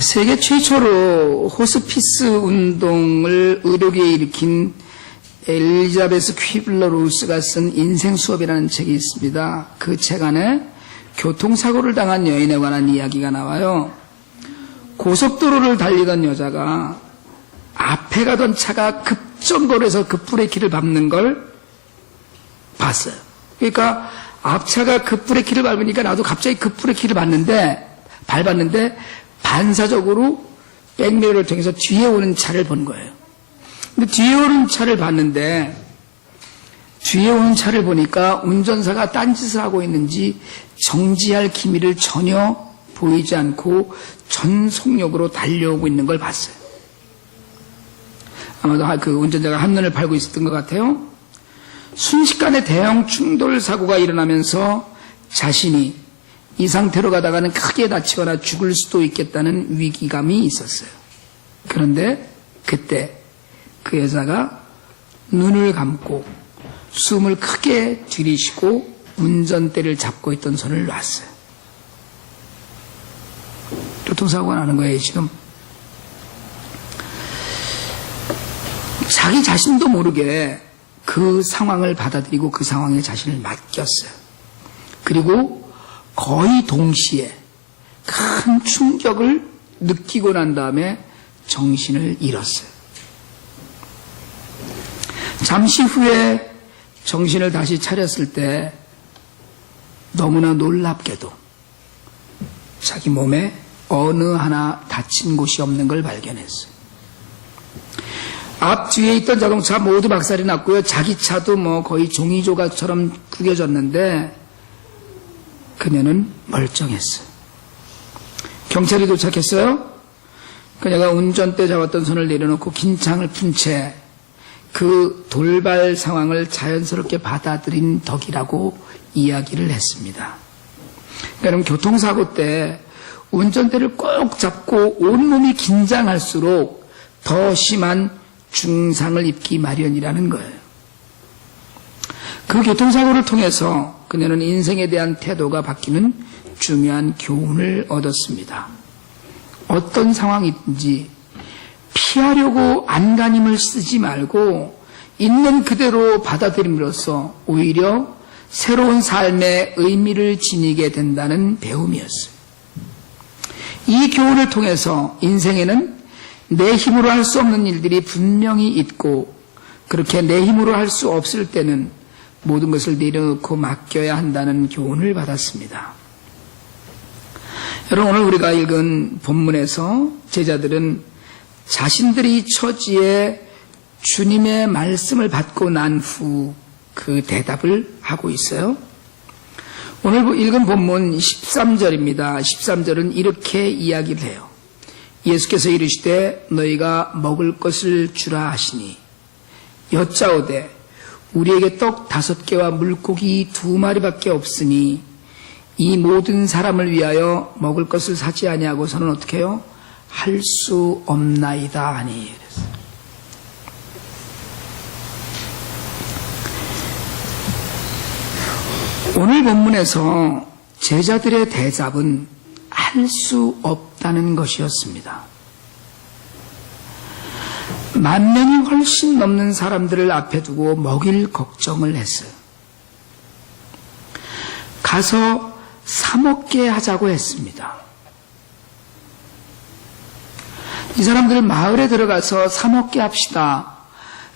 세계 최초로 호스피스 운동을 의료계에 일으킨 엘리자베스 퀴블러 로스가 쓴 인생 수업이라는 책이 있습니다. 그 책 안에 교통사고를 당한 여인에 관한 이야기가 나와요. 고속도로를 달리던 여자가 앞에 가던 차가 급정거해서 급브레이키를 밟는 걸 봤어요. 그러니까 앞차가 급브레이키를 밟으니까 나도 갑자기 급브레이키를 밟았는데 반사적으로 백미러를 통해서 뒤에 오는 차를 본 거예요. 근데 뒤에 오는 차를 봤는데 뒤에 오는 차를 보니까 운전사가 딴짓을 하고 있는지 정지할 기미를 전혀 보이지 않고 전속력으로 달려오고 있는 걸 봤어요. 아마도 그 운전자가 한눈을 팔고 있었던 것 같아요. 순식간에 대형 충돌 사고가 일어나면서 자신이 이 상태로 가다가는 크게 다치거나 죽을 수도 있겠다는 위기감이 있었어요. 그런데 그때 그 여자가 눈을 감고 숨을 크게 들이쉬고 운전대를 잡고 있던 손을 놨어요. 교통사고가 나는 거예요, 지금. 자기 자신도 모르게 그 상황을 받아들이고 그 상황에 자신을 맡겼어요. 그리고 거의 동시에 큰 충격을 느끼고 난 다음에 정신을 잃었어요. 잠시 후에 정신을 다시 차렸을 때 너무나 놀랍게도 자기 몸에 어느 하나 다친 곳이 없는 걸 발견했어요. 앞 뒤에 있던 자동차 모두 박살이 났고요. 자기 차도 거의 종이 조각처럼 구겨졌는데 그녀는 멀쩡했어요. 경찰이 도착했어요. 그녀가 운전대 잡았던 손을 내려놓고 긴장을 푼 채 그 돌발 상황을 자연스럽게 받아들인 덕이라고 이야기를 했습니다. 그러니까 교통사고 때 운전대를 꼭 잡고 온몸이 긴장할수록 더 심한 중상을 입기 마련이라는 거예요. 그 교통사고를 통해서 그녀는 인생에 대한 태도가 바뀌는 중요한 교훈을 얻었습니다. 어떤 상황이든지 피하려고 안간힘을 쓰지 말고 있는 그대로 받아들임으로써 오히려 새로운 삶의 의미를 지니게 된다는 배움이었어요. 이 교훈을 통해서 인생에는 내 힘으로 할 수 없는 일들이 분명히 있고 그렇게 내 힘으로 할 수 없을 때는 모든 것을 내려놓고 맡겨야 한다는 교훈을 받았습니다. 여러분, 오늘 우리가 읽은 본문에서 제자들은 자신들이 처지에 주님의 말씀을 받고 난 후 그 대답을 하고 있어요. 오늘 읽은 본문 13절입니다. 13절은 이렇게 이야기를 해요. 예수께서 이르시되 너희가 먹을 것을 주라 하시니 여짜오되 우리에게 떡 5개와 물고기 2마리밖에 없으니 이 모든 사람을 위하여 먹을 것을 사지 아니하고서는 어떻게 해요? 할 수 없나이다 하니. 오늘 본문에서 제자들의 대답은 할 수 없다는 것이었습니다. 10,000명이 훨씬 넘는 사람들을 앞에 두고 먹일 걱정을 했어요. 가서 사 먹게 하자고 했습니다. 이 사람들 마을에 들어가서 사 먹게 합시다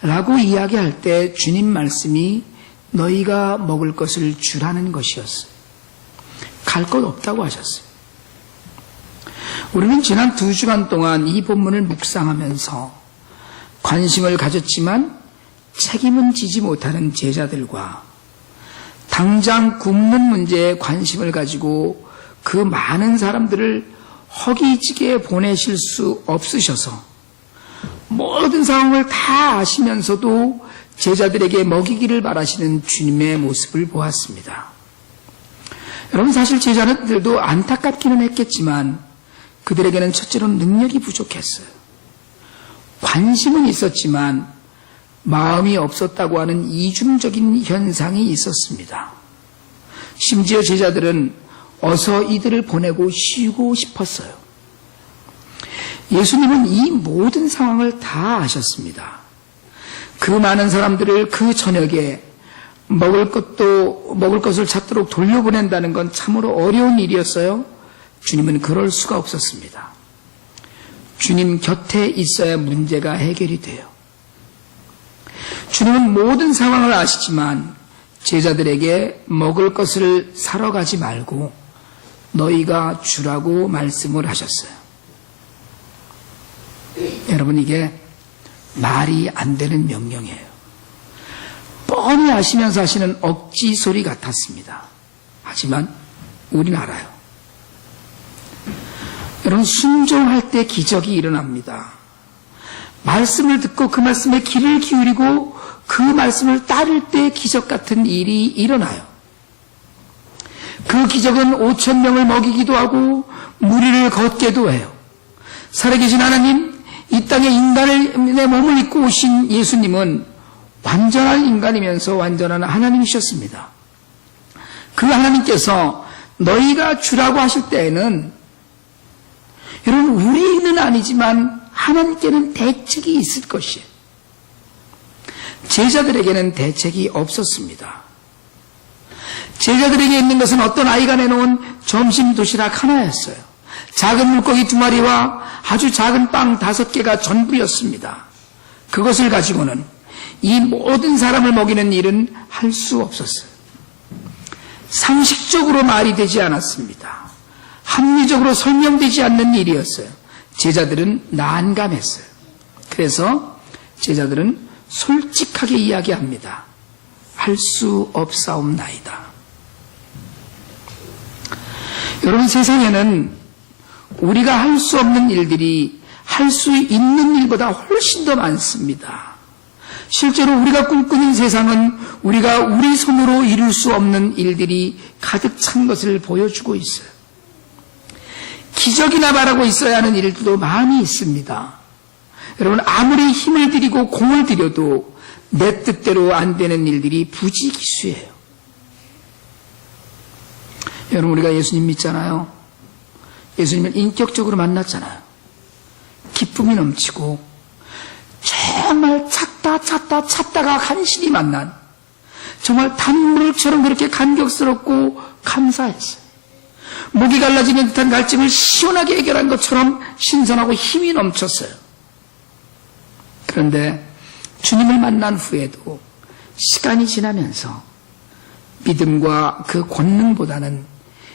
라고 이야기할 때 주님 말씀이 너희가 먹을 것을 주라는 것이었어요. 갈 것 없다고 하셨어요. 우리는 지난 2주간 동안 이 본문을 묵상하면서 관심을 가졌지만 책임은 지지 못하는 제자들과 당장 굶는 문제에 관심을 가지고 그 많은 사람들을 허기지게 보내실 수 없으셔서 모든 상황을 다 아시면서도 제자들에게 먹이기를 바라시는 주님의 모습을 보았습니다. 여러분, 사실 제자들도 안타깝기는 했겠지만 그들에게는 첫째로 능력이 부족했어요. 관심은 있었지만 마음이 없었다고 하는 이중적인 현상이 있었습니다. 심지어 제자들은 어서 이들을 보내고 쉬고 싶었어요. 예수님은 이 모든 상황을 다 아셨습니다. 그 많은 사람들을 그 저녁에 먹을 것을 찾도록 돌려보낸다는 건 참으로 어려운 일이었어요. 주님은 그럴 수가 없었습니다. 주님 곁에 있어야 문제가 해결이 돼요. 주님은 모든 상황을 아시지만 제자들에게 먹을 것을 사러 가지 말고 너희가 주라고 말씀을 하셨어요. 여러분, 이게 말이 안 되는 명령이에요. 뻔히 아시면서 하시는 억지 소리 같았습니다. 하지만 우린 알아요. 여러분, 순종할 때 기적이 일어납니다. 말씀을 듣고 그 말씀에 귀를 기울이고 그 말씀을 따를 때 기적 같은 일이 일어나요. 그 기적은 5,000명을 먹이기도 하고 무리를 걷게도 해요. 살아계신 하나님, 이 땅에 인간의 몸을 입고 오신 예수님은 완전한 인간이면서 완전한 하나님이셨습니다. 그 하나님께서 너희가 주라고 하실 때에는 여러분, 우리는 아니지만 하나님께는 대책이 있을 것이에요. 제자들에게는 대책이 없었습니다. 제자들에게 있는 것은 어떤 아이가 내놓은 점심 도시락 하나였어요. 작은 물고기 2마리와 아주 작은 빵 5개가 전부였습니다. 그것을 가지고는 이 모든 사람을 먹이는 일은 할 수 없었어요. 상식적으로 말이 되지 않았습니다. 합리적으로 설명되지 않는 일이었어요. 제자들은 난감했어요. 그래서 제자들은 솔직하게 이야기합니다. 할 수 없사옵나이다. 여러분, 세상에는 우리가 할 수 없는 일들이 할 수 있는 일보다 훨씬 더 많습니다. 실제로 우리가 꿈꾸는 세상은 우리가 우리 손으로 이룰 수 없는 일들이 가득 찬 것을 보여주고 있어요. 기적이나 바라고 있어야 하는 일들도 많이 있습니다. 여러분, 아무리 힘을 들이고 공을 들여도 내 뜻대로 안 되는 일들이 부지기수예요. 여러분, 우리가 예수님 믿잖아요. 예수님을 인격적으로 만났잖아요. 기쁨이 넘치고 정말 찾다가 간신히 만난 정말 단물처럼 그렇게 감격스럽고 감사했어요. 목이 갈라지는 듯한 갈증을 시원하게 해결한 것처럼 신선하고 힘이 넘쳤어요. 그런데 주님을 만난 후에도 시간이 지나면서 믿음과 그 권능보다는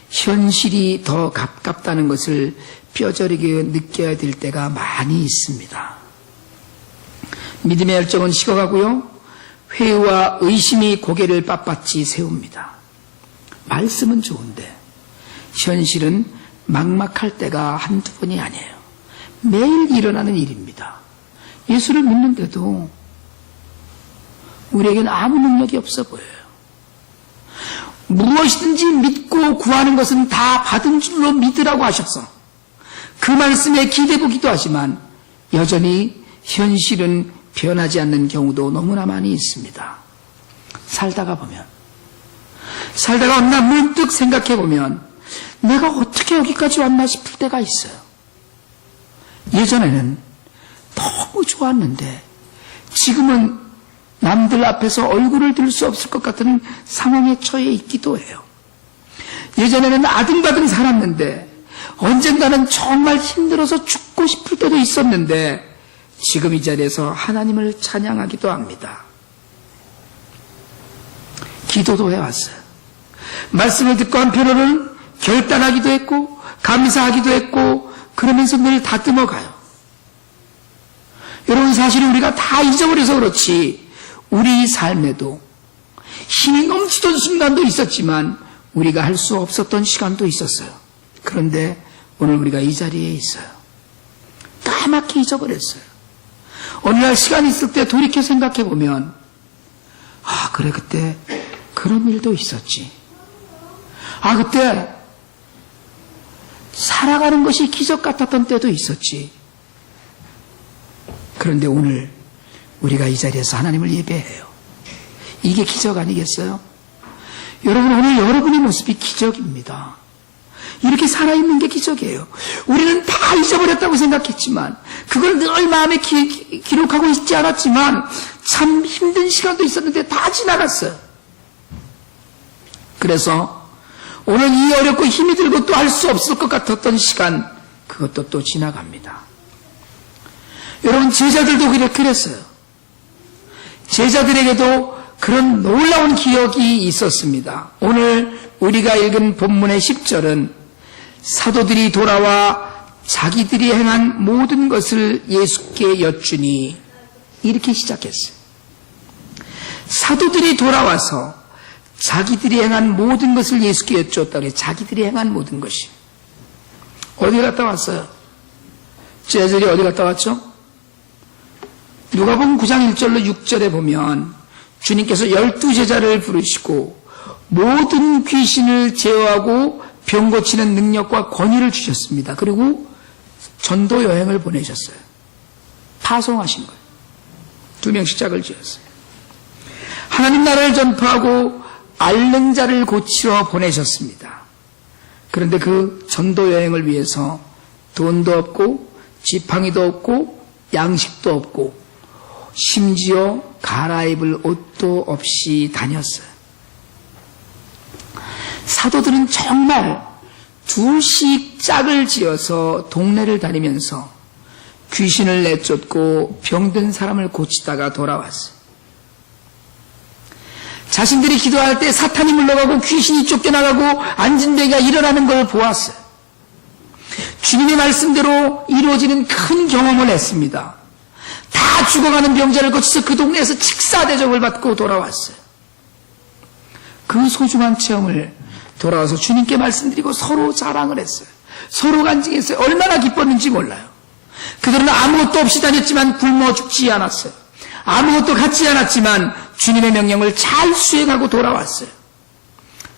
현실이 더 가깝다는 것을 뼈저리게 느껴야 될 때가 많이 있습니다. 믿음의 열정은 식어가고요. 회의와 의심이 고개를 빳빳이 세웁니다. 말씀은 좋은데 현실은 막막할 때가 한두 번이 아니에요. 매일 일어나는 일입니다. 예수를 믿는데도 우리에게는 아무 능력이 없어 보여요. 무엇이든지 믿고 구하는 것은 다 받은 줄로 믿으라고 하셔서 그 말씀에 기대고 기도하지만 여전히 현실은 변하지 않는 경우도 너무나 많이 있습니다. 살다가 어느 날 문득 생각해 보면 내가 어떻게 여기까지 왔나 싶을 때가 있어요. 예전에는 너무 좋았는데 지금은 남들 앞에서 얼굴을 들 수 없을 것 같은 상황에 처해 있기도 해요. 예전에는 아등바등 살았는데 언젠가는 정말 힘들어서 죽고 싶을 때도 있었는데 지금 이 자리에서 하나님을 찬양하기도 합니다. 기도도 해왔어요. 말씀을 듣고 한편으로는 결단하기도 했고 감사하기도 했고 그러면서 늘 다듬어가요. 여러분, 사실 우리가 다 잊어버려서 그렇지 우리 삶에도 힘이 넘치던 순간도 있었지만 우리가 할 수 없었던 시간도 있었어요. 그런데 오늘 우리가 이 자리에 있어요. 까맣게 잊어버렸어요. 어느 날 시간이 있을 때 돌이켜 생각해 보면 그래, 그때 그런 일도 있었지. 그때 살아가는 것이 기적 같았던 때도 있었지. 그런데 오늘 우리가 이 자리에서 하나님을 예배해요. 이게 기적 아니겠어요? 여러분, 오늘 여러분의 모습이 기적입니다. 이렇게 살아있는 게 기적이에요. 우리는 다 잊어버렸다고 생각했지만, 그걸 늘 마음에 기록하고 있지 않았지만, 참 힘든 시간도 있었는데 다 지나갔어요. 그래서 오늘 이 어렵고 힘이 들고 또 할 수 없을 것 같았던 시간, 그것도 또 지나갑니다. 여러분, 제자들도 그랬어요. 제자들에게도 그런 놀라운 기억이 있었습니다. 오늘 우리가 읽은 본문의 10절은 사도들이 돌아와 자기들이 행한 모든 것을 예수께 여쭈니 이렇게 시작했어요. 사도들이 돌아와서 자기들이 행한 모든 것을 예수께 여쭈었다 그래요. 자기들이 행한 모든 것이. 어디 갔다 왔어요? 제자들이 어디 갔다 왔죠? 누가복음 9장 1절로 6절에 보면 주님께서 12제자를 부르시고 모든 귀신을 제어하고 병 고치는 능력과 권위를 주셨습니다. 그리고 전도 여행을 보내셨어요. 파송하신 거예요. 2명씩 짝을 지었어요. 하나님 나라를 전파하고 앓는 자를 고치러 보내셨습니다. 그런데 그 전도 여행을 위해서 돈도 없고 지팡이도 없고 양식도 없고 심지어 갈아입을 옷도 없이 다녔어요. 사도들은 정말 2씩 짝을 지어서 동네를 다니면서 귀신을 내쫓고 병든 사람을 고치다가 돌아왔어요. 자신들이 기도할 때 사탄이 물러가고 귀신이 쫓겨나가고 안진뱅이가 일어나는 걸 보았어요. 주님의 말씀대로 이루어지는 큰 경험을 했습니다. 다 죽어가는 병자를 고쳐서 그 동네에서 직사대접을 받고 돌아왔어요. 그 소중한 체험을 돌아와서 주님께 말씀드리고 서로 자랑을 했어요. 서로 간증했어요. 얼마나 기뻤는지 몰라요. 그들은 아무것도 없이 다녔지만 굶어 죽지 않았어요. 아무것도 갖지 않았지만 주님의 명령을 잘 수행하고 돌아왔어요.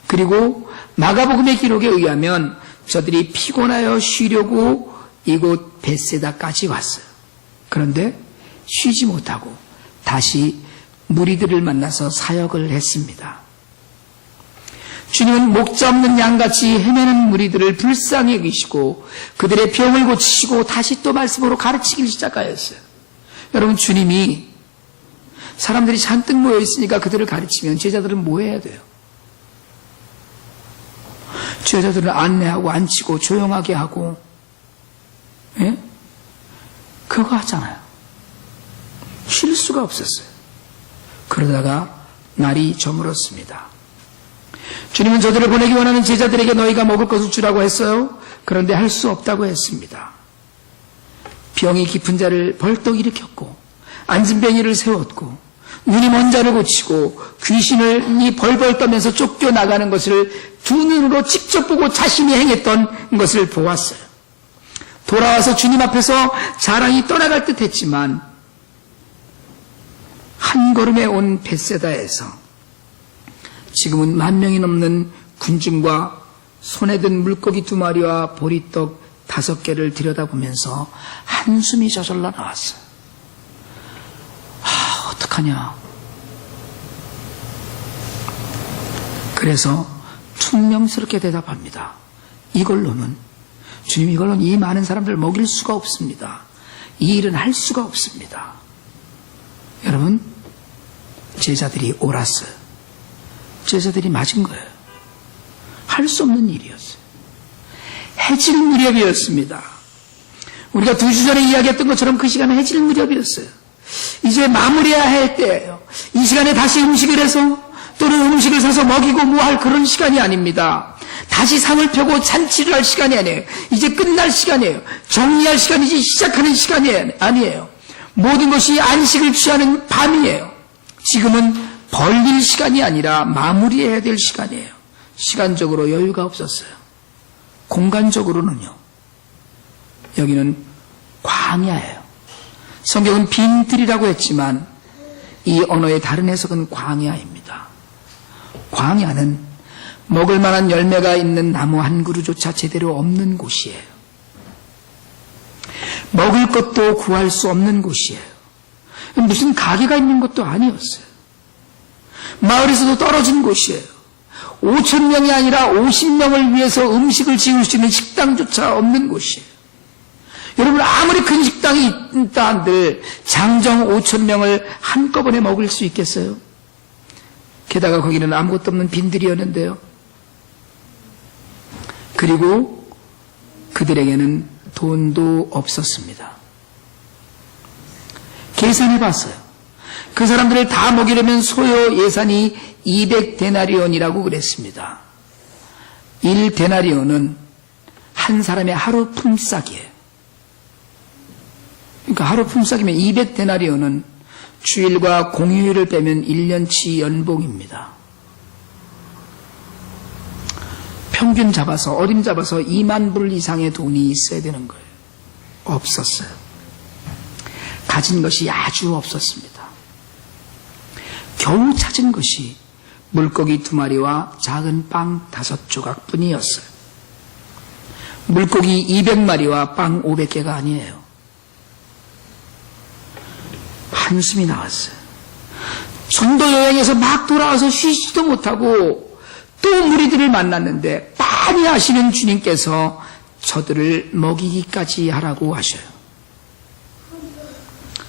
그리고 마가복음의 기록에 의하면 저들이 피곤하여 쉬려고 이곳 벳세다까지 왔어요. 그런데 쉬지 못하고 다시 무리들을 만나서 사역을 했습니다. 주님은 목자 없는 양같이 헤매는 무리들을 불쌍히 여기시고 그들의 병을 고치시고 다시 또 말씀으로 가르치기 시작하였어요. 여러분, 주님이 사람들이 잔뜩 모여 있으니까 그들을 가르치면 제자들은 뭐 해야 돼요? 제자들을 안내하고 앉히고 조용하게 하고, 예? 그거 하잖아요. 쉴 수가 없었어요. 그러다가 날이 저물었습니다. 주님은 저들을 보내기 원하는 제자들에게 너희가 먹을 것을 주라고 했어요. 그런데 할 수 없다고 했습니다. 병이 깊은 자를 벌떡 일으켰고 안진뱅이를 세웠고 눈이 먼 자를 고치고 귀신을 벌벌 떠면서 쫓겨나가는 것을 두 눈으로 직접 보고 자신이 행했던 것을 보았어요. 돌아와서 주님 앞에서 자랑이 떠나갈 듯 했지만 한 걸음에 온 벳세다에서 지금은 10,000명이 넘는 군중과 손에 든 물고기 2마리와 보리떡 5개를 들여다보면서 한숨이 저절로 나왔어요. 어떡하냐. 그래서 퉁명스럽게 대답합니다. 이걸로는 이 많은 사람들을 먹일 수가 없습니다. 이 일은 할 수가 없습니다. 여러분, 제자들이 옳았어요. 제자들이 맞은 거예요. 할 수 없는 일이었어요. 해질 무렵이었습니다. 우리가 2주 전에 이야기했던 것처럼 그 시간은 해질 무렵이었어요. 이제 마무리해야 할 때예요. 이 시간에 다시 음식을 해서 또는 음식을 사서 먹이고 뭐 할 그런 시간이 아닙니다. 다시 상을 펴고 잔치를 할 시간이 아니에요. 이제 끝날 시간이에요. 정리할 시간이지 시작하는 시간이 아니에요. 모든 것이 안식을 취하는 밤이에요. 지금은 벌릴 시간이 아니라 마무리해야 될 시간이에요. 시간적으로 여유가 없었어요. 공간적으로는요. 여기는 광야예요. 성경은 빈들이라고 했지만 이 언어의 다른 해석은 광야입니다. 광야는 먹을 만한 열매가 있는 나무 한 그루조차 제대로 없는 곳이에요. 먹을 것도 구할 수 없는 곳이에요. 무슨 가게가 있는 것도 아니었어요. 마을에서도 떨어진 곳이에요. 5,000명이 아니라 50명을 위해서 음식을 지을 수 있는 식당조차 없는 곳이에요. 여러분, 아무리 큰 식당이 있다 한들 장정 5,000명을 한꺼번에 먹을 수 있겠어요? 게다가 거기는 아무것도 없는 빈들이었는데요. 그리고 그들에게는 돈도 없었습니다. 계산해 봤어요. 그 사람들을 다 먹이려면 소요 예산이 200데나리온이라고 그랬습니다. 1데나리온은 한 사람의 하루 품삯이에요. 그러니까 하루 품삯이면 200데나리온은 주일과 공휴일을 빼면 1년치 연봉입니다. 평균 잡아서, 어림 잡아서 2만 불 이상의 돈이 있어야 되는 거예요. 없었어요. 가진 것이 아주 없었습니다. 겨우 찾은 것이 물고기 2마리와 작은 빵 5조각 뿐이었어요. 물고기 200마리와 빵 500개가 아니에요. 한숨이 나왔어요. 전도 여행에서 막 돌아와서 쉬지도 못하고 또 무리들을 만났는데 빤히 하시는 주님께서 저들을 먹이기까지 하라고 하셔요.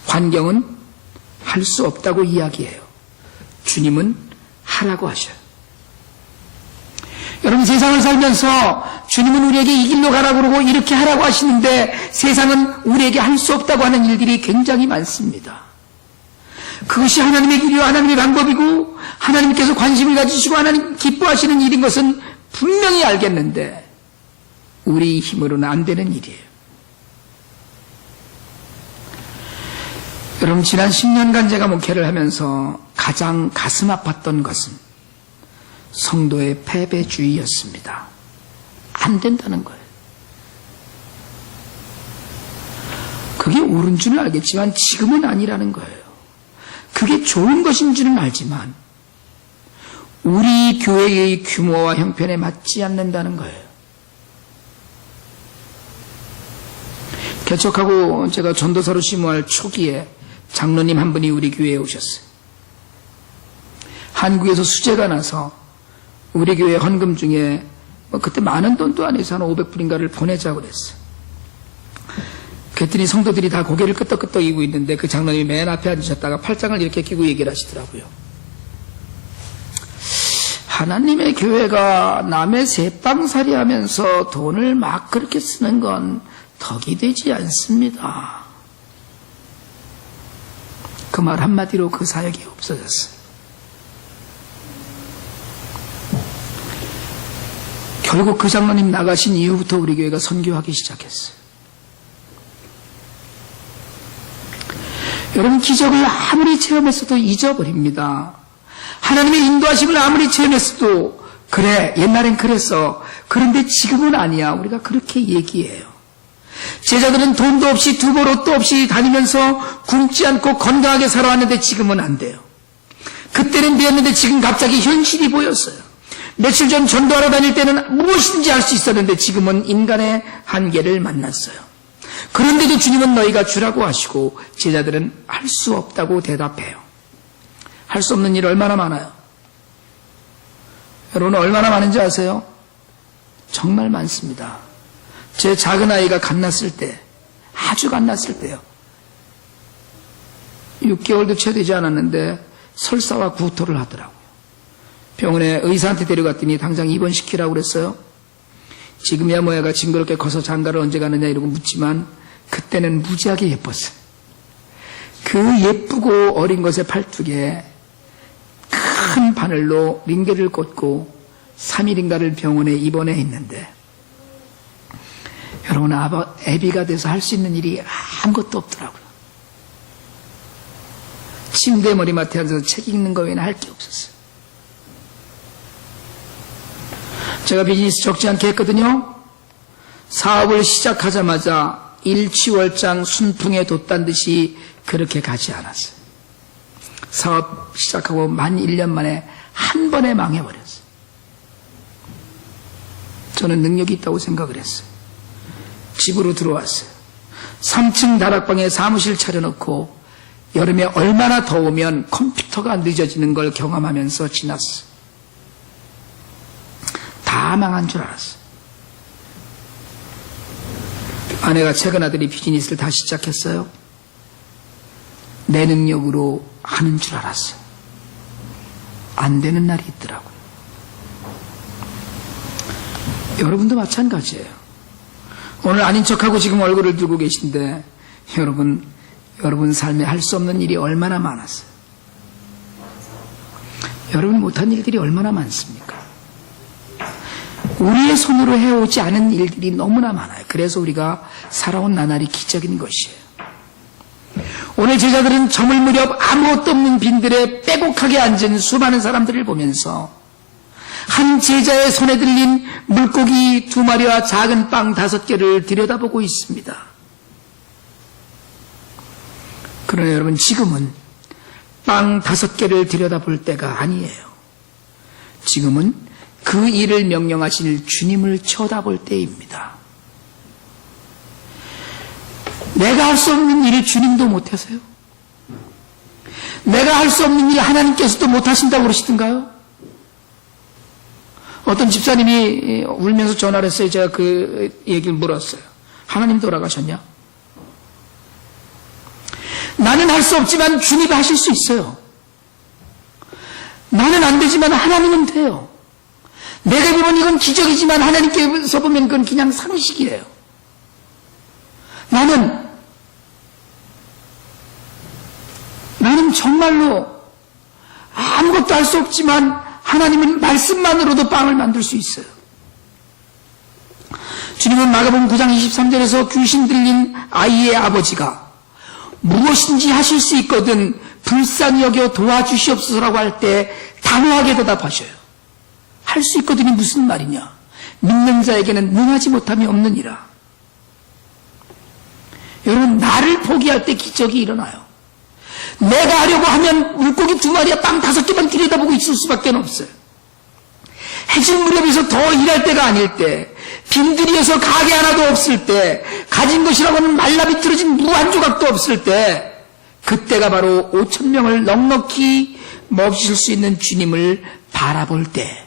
환경은 할 수 없다고 이야기해요. 주님은 하라고 하셔요. 여러분, 세상을 살면서 주님은 우리에게 이 길로 가라고 그러고 이렇게 하라고 하시는데 세상은 우리에게 할 수 없다고 하는 일들이 굉장히 많습니다. 그것이 하나님의 길이요 하나님의 방법이고 하나님께서 관심을 가지시고 하나님 기뻐하시는 일인 것은 분명히 알겠는데 우리 힘으로는 안 되는 일이에요. 여러분, 지난 10년간 제가 목회를 하면서 가장 가슴 아팠던 것은 성도의 패배주의였습니다. 안 된다는 거예요. 그게 옳은 줄은 알겠지만 지금은 아니라는 거예요. 그게 좋은 것인 줄은 알지만 우리 교회의 규모와 형편에 맞지 않는다는 거예요. 개척하고 제가 전도사로 심호할 초기에 장로님 한 분이 우리 교회에 오셨어요. 한국에서 수재가 나서 우리 교회 헌금 중에 그때 많은 돈도 아니어서 한 500불인가를 보내자고 그랬어요. 그랬더니 성도들이 다 고개를 끄덕끄덕이고 있는데 그 장로님이 맨 앞에 앉으셨다가 팔짱을 이렇게 끼고 얘기를 하시더라고요. 하나님의 교회가 남의 새빵살이 하면서 돈을 막 그렇게 쓰는 건 덕이 되지 않습니다. 그 말 한마디로 그 사역이 없어졌어요. 결국 그 장로님 나가신 이후부터 우리 교회가 선교하기 시작했어요. 여러분, 기적을 아무리 체험했어도 잊어버립니다. 하나님의 인도하심을 아무리 체험했어도 그래, 옛날엔 그랬어. 그런데 지금은 아니야. 우리가 그렇게 얘기해요. 제자들은 돈도 없이 두고 로또 없이 다니면서 굶지 않고 건강하게 살아왔는데 지금은 안 돼요. 그때는 되었는데 지금 갑자기 현실이 보였어요. 며칠 전 전도하러 다닐 때는 무엇이든지 할 수 있었는데 지금은 인간의 한계를 만났어요. 그런데도 주님은 너희가 주라고 하시고 제자들은 할 수 없다고 대답해요. 할 수 없는 일 얼마나 많아요? 여러분, 얼마나 많은지 아세요? 정말 많습니다. 제 작은 아이가 갓났을 때, 아주 갓났을 때요. 6개월도 채 되지 않았는데 설사와 구토를 하더라고요. 병원에 의사한테 데려갔더니 당장 입원시키라고 그랬어요. 지금이야 뭐야가 징그럽게 커서 장가를 언제 가느냐 이러고 묻지만 그때는 무지하게 예뻤어요. 그 예쁘고 어린 것의 팔뚝에 큰 바늘로 링겔을 꽂고 3일인가를 병원에 입원해 있는데 여러분, 애비가 돼서 할 수 있는 일이 아무것도 없더라고요. 침대 머리맡에 앉아서 책 읽는 거 외에는 할 게 없었어요. 제가 비즈니스 적지 않게 했거든요. 사업을 시작하자마자 일취월장 순풍에 돛단 듯이 그렇게 가지 않았어요. 사업 시작하고 만 1년 만에 한 번에 망해버렸어요. 저는 능력이 있다고 생각을 했어요. 집으로 들어왔어요. 3층 다락방에 사무실 차려놓고 여름에 얼마나 더우면 컴퓨터가 늦어지는 걸 경험하면서 지났어요. 다 망한 줄 알았어요. 아내가 최근 아들이 비즈니스를 다시 시작했어요. 내 능력으로 하는 줄 알았어요. 안 되는 날이 있더라고요. 여러분도 마찬가지예요. 오늘 아닌 척하고 지금 얼굴을 들고 계신데 여러분 삶에 할 수 없는 일이 얼마나 많았어요. 여러분 못한 일들이 얼마나 많습니까? 우리의 손으로 해오지 않은 일들이 너무나 많아요. 그래서 우리가 살아온 나날이 기적인 것이에요. 오늘 제자들은 저물 무렵 아무것도 없는 빈들에 빼곡하게 앉은 수많은 사람들을 보면서 한 제자의 손에 들린 물고기 2마리와 작은 빵 5개를 들여다보고 있습니다. 그러나 여러분, 지금은 빵 5개를 들여다볼 때가 아니에요. 지금은 그 일을 명령하실 주님을 쳐다볼 때입니다. 내가 할 수 없는 일을 주님도 못하세요? 내가 할 수 없는 일 하나님께서도 못하신다고 그러시던가요? 어떤 집사님이 울면서 전화를 했어요. 제가 그 얘기를 물었어요. 하나님 돌아가셨냐? 나는 할 수 없지만 주님이 하실 수 있어요. 나는 안 되지만 하나님은 돼요. 내가 보면 이건 기적이지만 하나님께서 보면 그건 그냥 상식이에요. 나는 정말로 아무것도 할 수 없지만 하나님은 말씀만으로도 빵을 만들 수 있어요. 주님은 마가복음 9장 23절에서 귀신 들린 아이의 아버지가 무엇인지 하실 수 있거든 불쌍히 여겨 도와주시옵소서라고 할 때 단호하게 대답하셔요. 할 수 있거든이 무슨 말이냐? 믿는 자에게는 능하지 못함이 없느니라. 여러분, 나를 포기할 때 기적이 일어나요. 내가 하려고 하면 물고기 2마리와 빵 5개만 들여다보고 있을 수밖에 없어요. 해질 무렵에서 더 일할 때가 아닐 때, 빈들이어서 가게 하나도 없을 때, 가진 것이라고는 말라비틀어진 무 한 조각도 없을 때, 그때가 바로 5,000명을 넉넉히 먹이실 수 있는 주님을 바라볼 때,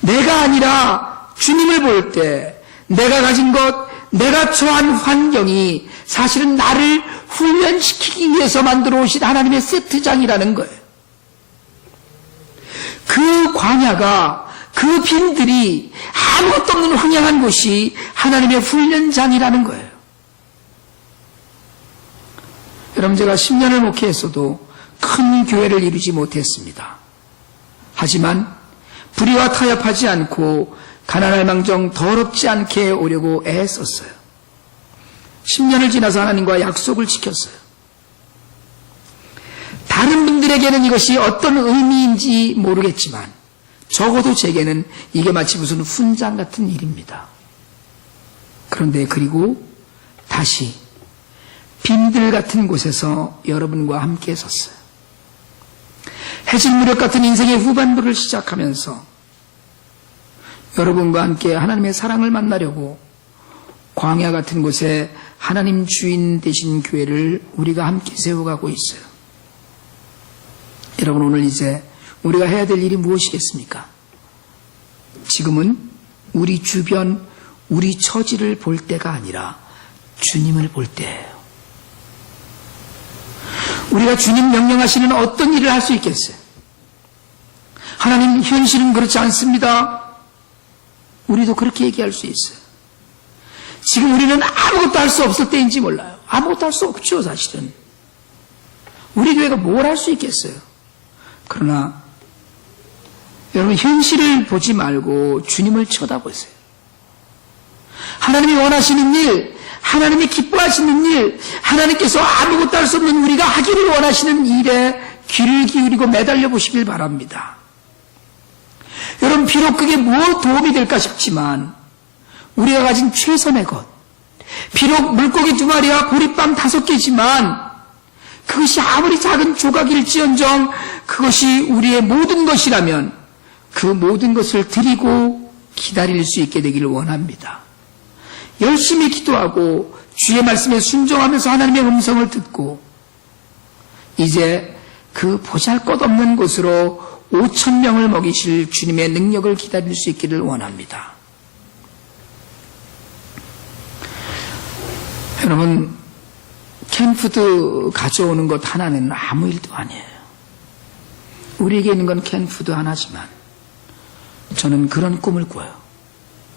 내가 아니라 주님을 볼 때, 내가 가진 것, 내가 처한 환경이 사실은 나를 훈련시키기 위해서 만들어 오신 하나님의 세트장이라는 거예요. 그 광야가, 그 빈들이 아무것도 없는 황량한 곳이 하나님의 훈련장이라는 거예요. 여러분, 제가 10년을 목회했어도 큰 교회를 이루지 못했습니다. 하지만 불의와 타협하지 않고 가난할 망정 더럽지 않게 오려고 애썼어요. 10년을 지나서 하나님과 약속을 지켰어요. 다른 분들에게는 이것이 어떤 의미인지 모르겠지만 적어도 제게는 이게 마치 무슨 훈장 같은 일입니다. 그런데 그리고 다시 빈들 같은 곳에서 여러분과 함께 섰어요. 해질 무렵 같은 인생의 후반부를 시작하면서 여러분과 함께 하나님의 사랑을 만나려고 광야 같은 곳에 하나님 주인 되신 교회를 우리가 함께 세워가고 있어요. 여러분, 오늘 이제 우리가 해야 될 일이 무엇이겠습니까? 지금은 우리 주변, 우리 처지를 볼 때가 아니라 주님을 볼 때예요. 우리가 주님 명령하시는 어떤 일을 할 수 있겠어요? 하나님, 현실은 그렇지 않습니다. 우리도 그렇게 얘기할 수 있어요. 지금 우리는 아무것도 할 수 없을 때인지 몰라요. 아무것도 할 수 없죠, 사실은. 우리 교회가 뭘 할 수 있겠어요? 그러나 여러분, 현실을 보지 말고 주님을 쳐다보세요. 하나님이 원하시는 일, 하나님이 기뻐하시는 일, 하나님께서 아무것도 할 수 없는 우리가 하기를 원하시는 일에 귀를 기울이고 매달려 보시길 바랍니다. 여러분, 비록 그게 무엇 도움이 될까 싶지만 우리가 가진 최선의 것, 비록 물고기 2마리와 보리빵 5개지만 그것이 아무리 작은 조각일지언정 그것이 우리의 모든 것이라면 그 모든 것을 드리고 기다릴 수 있게 되기를 원합니다. 열심히 기도하고 주의 말씀에 순종하면서 하나님의 음성을 듣고 이제 그 보잘것없는 곳으로 5,000명을 먹이실 주님의 능력을 기다릴 수 있기를 원합니다. 여러분, 캔푸드 가져오는 것 하나는 아무 일도 아니에요. 우리에게 있는 건 캔푸드 하나지만 저는 그런 꿈을 꿔요.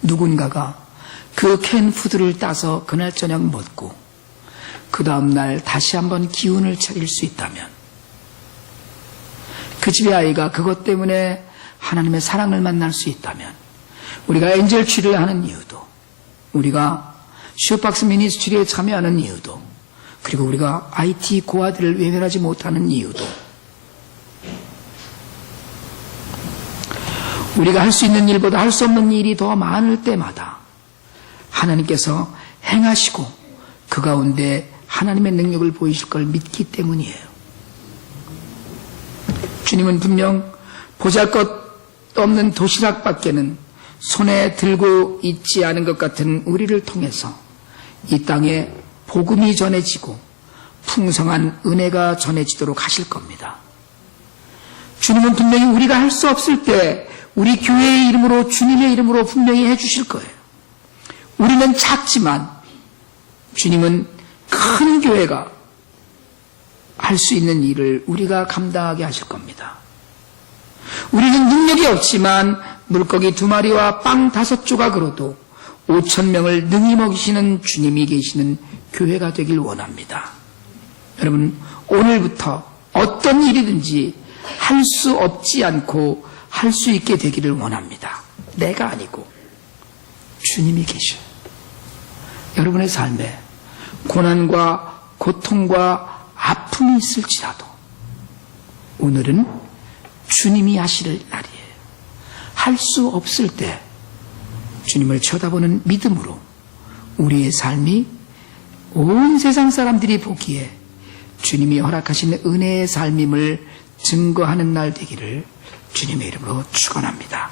누군가가 그 캔푸드를 따서 그날 저녁 먹고 그 다음날 다시 한번 기운을 차릴 수 있다면, 그 집의 아이가 그것 때문에 하나님의 사랑을 만날 수 있다면, 우리가 엔젤 치료를 하는 이유도, 우리가 슈박스 미니스트리에 참여하는 이유도, 그리고 우리가 IT 고아들을 외면하지 못하는 이유도, 우리가 할 수 있는 일보다 할 수 없는 일이 더 많을 때마다 하나님께서 행하시고 그 가운데 하나님의 능력을 보이실 걸 믿기 때문이에요. 주님은 분명 보잘것없는 도시락밖에는 손에 들고 있지 않은 것 같은 우리를 통해서 이 땅에 복음이 전해지고 풍성한 은혜가 전해지도록 하실 겁니다. 주님은 분명히 우리가 할 수 없을 때 우리 교회의 이름으로, 주님의 이름으로 분명히 해주실 거예요. 우리는 작지만 주님은 큰 교회가 할 수 있는 일을 우리가 감당하게 하실 겁니다. 우리는 능력이 없지만 물고기 2마리와 빵 5조각으로도 5,000명을 능히 먹이시는 주님이 계시는 교회가 되길 원합니다. 여러분, 오늘부터 어떤 일이든지 할 수 없지 않고 할 수 있게 되기를 원합니다. 내가 아니고 주님이 계셔요. 여러분의 삶에 고난과 고통과 아픔이 있을지라도 오늘은 주님이 하실 날이에요. 할 수 없을 때 주님을 쳐다보는 믿음으로 우리의 삶이 온 세상 사람들이 보기에 주님이 허락하신 은혜의 삶임을 증거하는 날 되기를 주님의 이름으로 축원합니다.